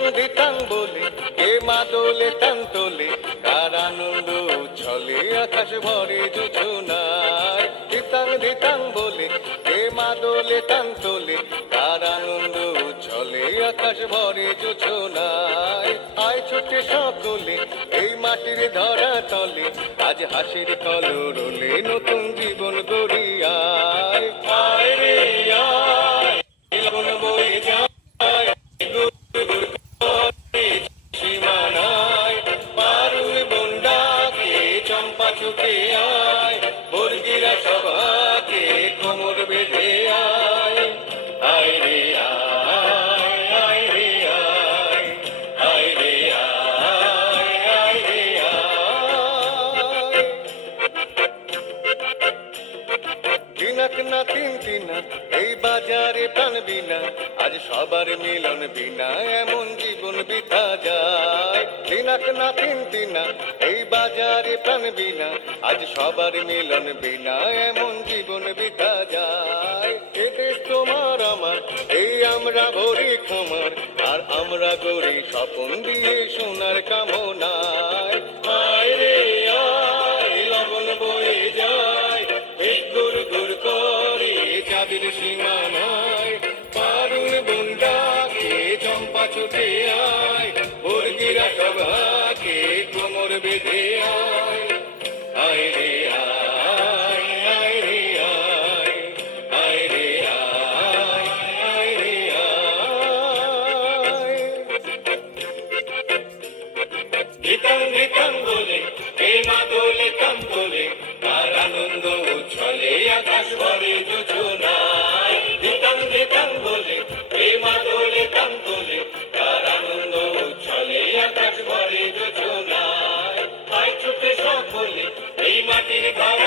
দিতাং বলে কে মাদলে টান তোলে কার আনন্দ উচ্ছলে আকাশ ভরে জোছনায় দিতাং দিতাং বলে কে মাদলে টান তোলে কার আনন্দ উচ্ছলে আকাশ ভরে জোছনায় আয় ছুটে সকলে, এই মাটির ধরা তলে, আজ হাসির কলরলে নতুন জীবন গড়িয়ায়। আয় মুরগিরা সবাকে কোমর বেঁধে আয় না এই বাজারে প্রাণ বিনা, আজ সবার মিলন বিনা, এমন জীবন বিতা যায়। দিনাক না তিন দিনা এই বাজারে প্রাণ বিনা, আজ সবার মিলন বিনা, এমন জীবন বিতা যায়। এ তোমার আমার, এই আমরা ভরি খামার আর আমরা গড়ি স্বপন দিয়ে সোনার কামনায়। আয় ছুটে আয় মুরগিরা সভাকে কোমর বেঁধে বলে আনন্দ উচ্ছলে আকাশ করে যোজনা। জাতির ঘরে